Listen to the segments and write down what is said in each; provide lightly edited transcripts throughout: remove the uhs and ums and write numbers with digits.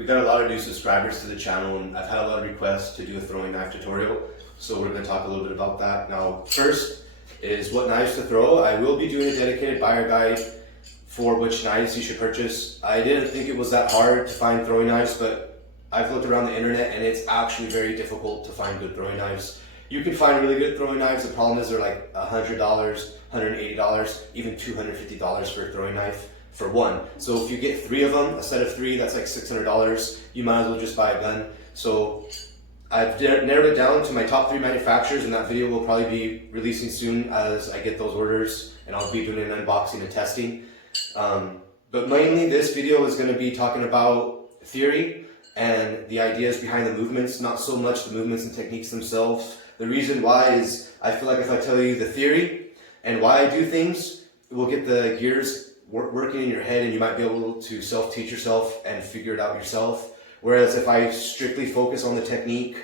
We got a lot of new subscribers to the channel, and I've had a lot of requests to do a throwing knife tutorial, so we're going to talk a little bit about that. Now, first is what knives to throw. I will be doing a dedicated buyer guide for which knives you should purchase. I didn't think it was that hard to find throwing knives, but I've looked around the internet and it's actually very difficult to find good throwing knives. You can find really good throwing knives. The problem is they're like $100, $180, even $250 for a throwing knife for one. So if you get 3 of them, a set of 3, that's like $600. You might as well just buy a gun. So I've narrowed it down to my top 3 manufacturers, and that video will probably be releasing soon as I get those orders, and I'll be doing an unboxing and testing. But mainly this video is going to be talking about theory and the ideas behind the movements, not so much the movements and techniques themselves. The reason why is I feel like if I tell you the theory and why I do things, it will get the gears working in your head, and you might be able to self-teach yourself and figure it out yourself. Whereas if I strictly focus on the technique,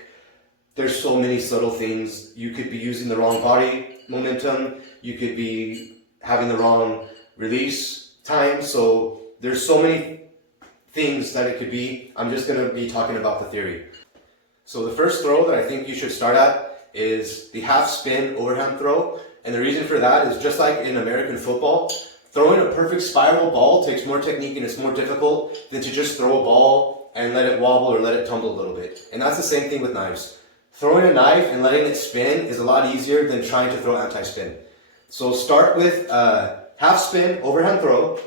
there's so many subtle things. You could be using the wrong body momentum, you could be having the wrong release time, so there's so many things that it could be. I'm just going to be talking about the theory. So the first throw that I think you should start at is the half spin overhand throw, and the reason for that is just like in American football, throwing a perfect spiral ball takes more technique and it's more difficult than to just throw a ball and let it wobble or let it tumble a little bit. And that's the same thing with knives. Throwing a knife and letting it spin is a lot easier than trying to throw anti-spin. So start with half spin overhand throw.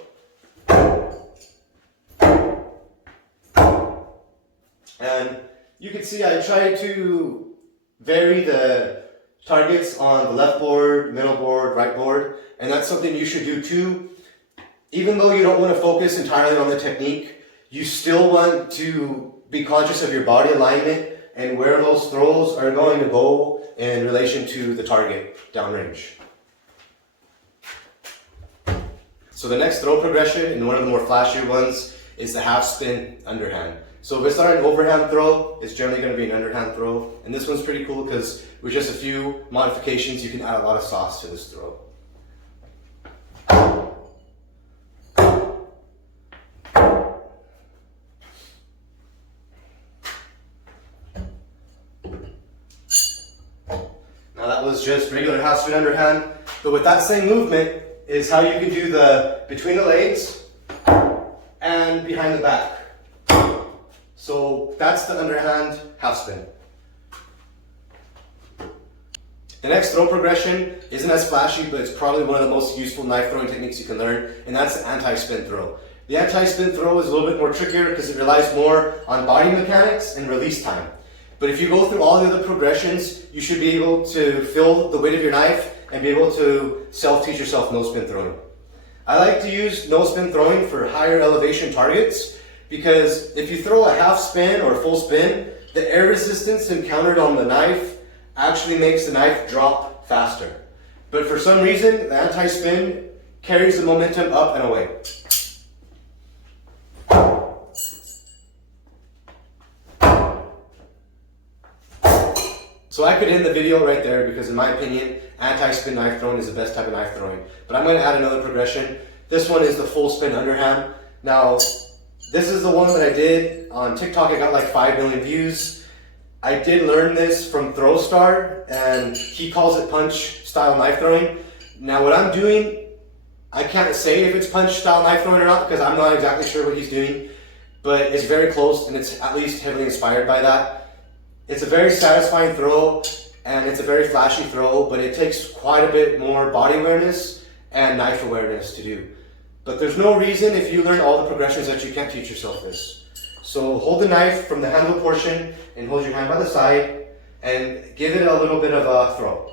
And you can see I try to vary the targets on the left board, middle board, right board, and that's something you should do too. Even though you don't want to focus entirely on the technique, you still want to be conscious of your body alignment and where those throws are going to go in relation to the target downrange. So the next throw progression, and one of the more flashier ones, is the half spin underhand. So if it's not an overhand throw, it's generally going to be an underhand throw. And this one's pretty cool because with just a few modifications, you can add a lot of sauce to this throw. Now that was just regular half spin underhand, but with that same movement is how you can do the between the legs and behind the back. So that's the underhand half spin. The next throw progression isn't as flashy, but it's probably one of the most useful knife throwing techniques you can learn, and that's the anti-spin throw. The anti-spin throw is a little bit more trickier because it relies more on body mechanics and release time. But if you go through all the other progressions, you should be able to feel the weight of your knife and be able to self-teach yourself no-spin throwing. I like to use no-spin throwing for higher elevation targets, because if you throw a half spin or a full spin, the air resistance encountered on the knife actually makes the knife drop faster. But for some reason, the anti-spin carries the momentum up and away. So I could end the video right there because in my opinion, anti-spin knife throwing is the best type of knife throwing. But I'm going to add another progression. This one is the full spin underhand. Now, this is the one that I did on TikTok. I got like 5 million views. I did learn this from ThrowStar, and he calls it punch style knife throwing. Now what I'm doing, I can't say if it's punch style knife throwing or not because I'm not exactly sure what he's doing, but it's very close and it's at least heavily inspired by that. It's a very satisfying throw and it's a very flashy throw, but it takes quite a bit more body awareness and knife awareness to do. But there's no reason if you learn all the progressions that you can't teach yourself this. So hold the knife from the handle portion and hold your hand by the side and give it a little bit of a throw.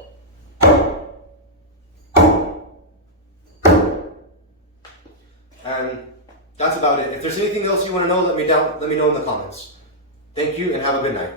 And that's about it. If there's anything else you want to know, let me know in the comments. Thank you and have a good night.